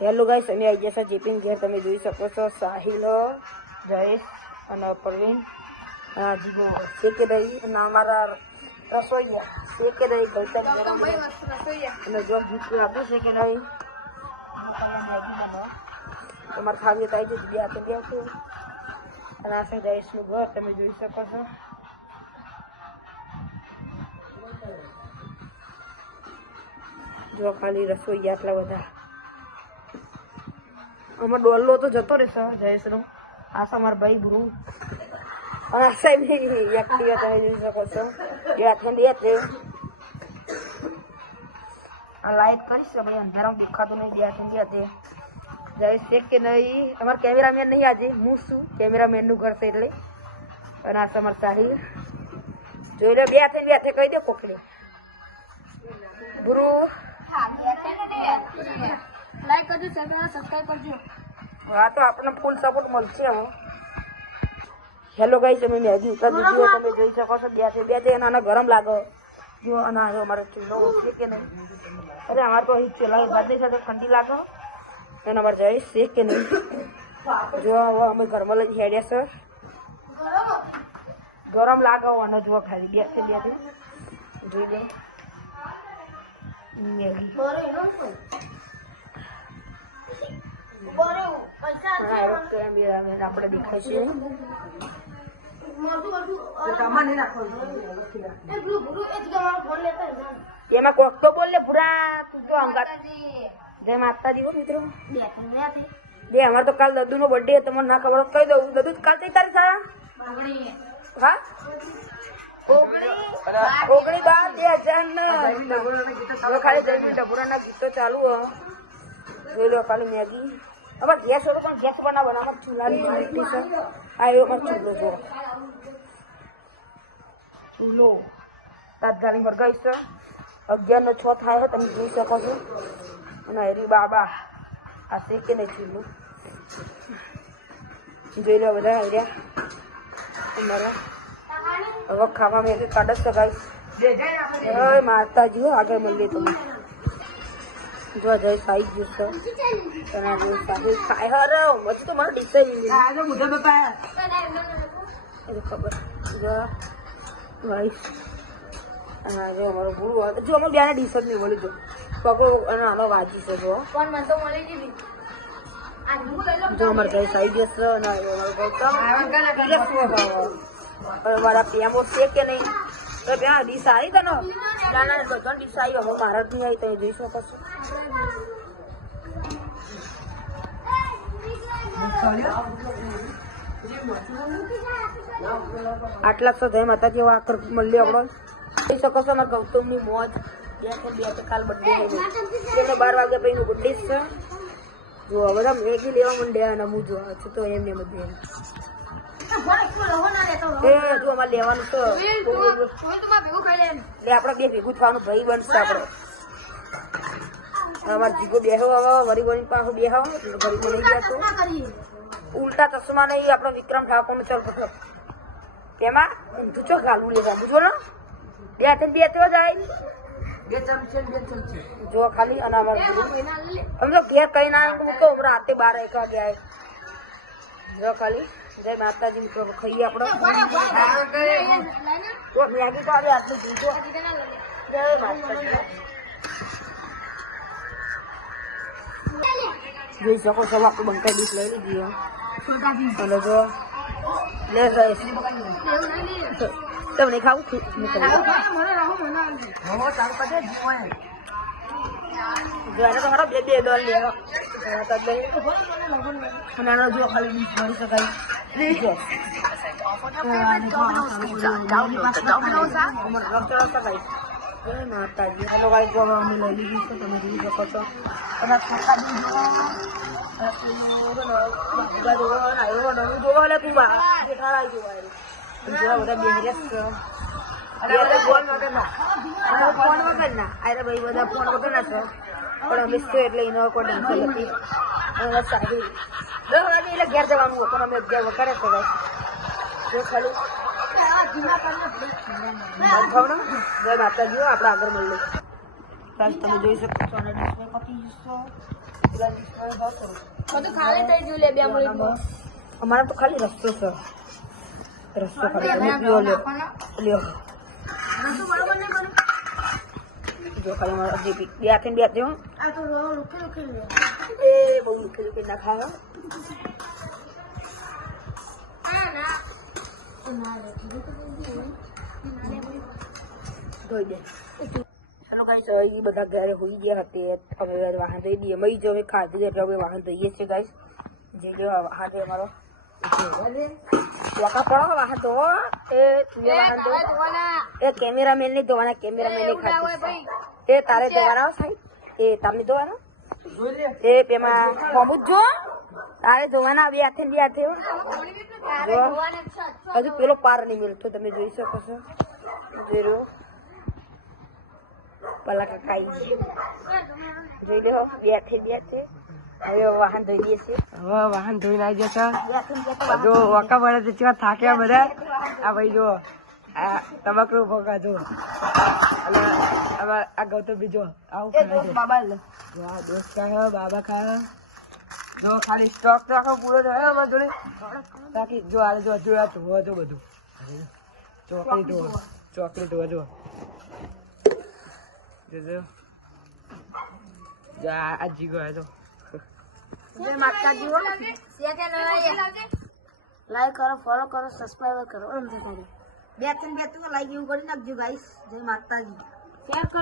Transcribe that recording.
Hello guys, અમે આવી ગયા છે જીપિંગ ઘેર. તમે જોઈ શકો છો સાહિલ, જયેશ અને પ્રવીણ. જીગો શેકે દઈ અને અમારા રસોઈયા શેકે દઈ ગૌતમ અને જો ભૂખ લાગે છે કે નહીં તમારે ખાવી તો આવી જશે. બે હાથે ગયા છે અને આ છે જયેશનું ઘર. તમે જોઈ શકો છો. જો ખાલી રસોઈ આટલા બધા. અમારો ડોલ્લો તો જતો રહેશે જયેશનો. આ છે અમારા ભાઈ ગુરુ અને આ સાહેબ એક્ટિવા તમે જોઈ શકો છો. એ હાથમાં બે છે. આ લાઈટ કરીશ ભાઈ, અંધારામાં દેખાતું નહીં. બે હાથમાં ગયા છે. જયેશ છે કે નહીં. અમારા કેમેરામેન નહીં આજે, હું છું કેમેરામેનનું ઘર છે એટલે. અને આ છે અમારા સાહિલ. જોઈ લો, બે હાથે કહી દે કોકડી ગુરુ. લાઈક કરજો, શેર કરજો, સબસ્ક્રાઇબ કરજો. હા, તો આપણને ફૂલ સપોર્ટ મળશે હવે. હેલો ગાઈસ, તમે મેગી ઉતારી દીધી. તમે જોઈ શકો છો. બે છે એના ગરમ લાગે. જો અને અમારો ચૂલો છે કે નહીં. અરે અમારે તો અહીં ચૂલા બાંધી સાથે ઠંડી લાગે. અને અમારે જઈશ છે કે નહીં. જો અમે ઘરમાં લઈ હેડ્યા છે. ગરમ લાગે અને જો ખાલી બે છે જોઈ લે મેગી. આપણે દેખાય છે. એમાં કોક તો બોલ લે ભૂરા. તું જો અંગાત જય માતાજી હો મિત્રો. બે અમારે તો કાલ દદુ નો બર્થડે. તમને ના ખબર કહી દઉં. દદુ કાલ કઈ તારીખ છે? હા, 19/12/2009. હવે ખાલી જઈને ડબુરાના ગીતો ચાલુ હ. જોઈ લો ખાલી મેગી. અમારે ગેસ હતો પણ ગેસ બનાવવાનો અમારે ચૂલાની મીઠી છે. આ એવો અમારે ચૂલો જો ચૂલો તાત્કાલિક વર્ગાઈશ છે. 11:06 થાય છે. તમે જોઈ શકો છો. અને હરી બાબા આ છે કે નહીં ચૂલો. જોઈ લો બધા હર્યા અમારા. હવે ખાવા મેં કાઢ જ શકાય. માતાજી હો, આગળ મળીએ તમે. જો જય સાઈ ગયું છે. ખાય હર પછી તો મારે ડિસાઈ ખબર. જો ભાઈ હા, જો અમારો ગુરુ જો અમે બે ડીશ જ નહીં મળી. જો પગો અને આનો વાજી છે. જો જો અમારે જય સાઈ ગયું છે. અને અમારો ગૌતમ મારા પેમો છે કે નહીં. તો ત્યાં ડીશ આવી તને નાના બધા ડીશ આવી. હવે મારા જ નહીં આવી. તમે જોઈ શકો છો. આટલા તો જય માતાજી. હવે આખર મળીએ આપણો. જોઈ શકો છો અમારા ગૌતમની મોજ. બે કાલ બર્થડે એને 12 વાગ્યા પછી બર્થડે છે. જો બધા મેગી લેવા માંડ્યા અને હું જોવા છું તો એમને બધે જો અમારે લેવાનું તો આપણે બે ભેગું થવાનું. ભાઈ બનશે આપણે. અમારે જીગો બેહો હવે વરી વરી પાછો બેહો. ગરીબ બની ગયા તો ઉલટા ચશ્મા નહીં. આપણો વિક્રમ ઠાકોર નો ચાલ પકડો. તેમાં ઊંધું ચો ગાલું લેવા બુજો ને. બે હાથે બે તો જાય. જો ખાલી અને અમારે અમે તો ઘેર કઈ ના મૂકો. હમણાં રાતે 12-1 વાગે આવે. જો ખાલી જય માતાજી ખાઈએ આપણે. મેગી તો આવે આટલું જય માતાજી. જોઈ શકો છો આપણે બંકાઈ ડીશ લઈ લીધી. અને જો લે તમને ખાવું છું. તો મારો બે ડોલ લેવા જો ખાલી ડીશ મળી શકાય. માતાજી હેલો ગાઈસ, જો અમે લઈ લીધી છે. તમે જોઈ શકો છો. ફોન વગર ના અરે ભાઈ બધા ફોન વગર ના છે. પણ અમે છે એટલે એનો કોઈ ટેન્શન નથી. સારી 10 વાગે એટલે ઘેર જવાનું હતું. અમે 11 વગર છે ભાઈ. જો ખાલી જય માતાજી. આપણે આગળ મળીએ. તમે જોઈ શકો છો. બધું ખાલી થઈ ગયું લે 2 મિનિટમાં. અમારા તો ખાલી રસ્તો છે. રસ્તો ખાલી તમે પીવો લ્યો. લ્યો રસું બરોબર નહીં બને. જો ખાલી અમારા જે બે હાથે બે હાથે હો. આ તો લુખી લુખી લે. એ બહુ લુખી લુખી ના ખાય હો. ના ધોઈ દે. ચાલો ગાઈસ હવે એ બધા ઘરે હોઈ ગયા હતા. અમે વાહન ધોઈ દઈએ. મઈ જો અમે ખાધું એટલે અમે વાહન ધોઈએ છીએ ગાઈસ. જે કે વાહન છે અમારો વકા પડો વાહન ધો. એ તું વાહન ધો. એ કેમેરામેન ને ધોવાના. કેમેરામેન ને ખાધું. એ તારે ધોવાના સાહેબ. એ તારે ધોવાના. એ પેમાં બબુ જો તારે ધોવાના બે હાથે બે હાથે. હજુ પેલો પાર નહીં મળતો તમે જોઈ શકો છો. જોઈ પલા કાકા જોઈ લો બે હાથે બે હાથે. હવે વાહન ધોઈ દઈએ છીએ. હવે વાહન ધોઈને આવી જશે. જો વકા પડે તો કેવા થાક્યા બધા. આ ભાઈ જો આ તમાકડું ભોગા જો. અને આ ગૌતમ બીજો આવું ખાય છે. બાબા જો આ દોસ્ત ખાય બાબા ખાય. જો ખાલી સ્ટોક તો આખો પૂરો થયો અમારે જોડે. બાકી જો આ જો જો આ ધોવા જો બધું ચોકડી ધોવા ચોકડી ધોવા જો જો જો આ જીગો આ જો લાઈક કરો ફોલો કરો સબસ્ક્રાઈબ કરો. બે ત્રણ લાઈક એવું કરી નાખજો ગાઈસ. જય માતાજી. શેર કરો.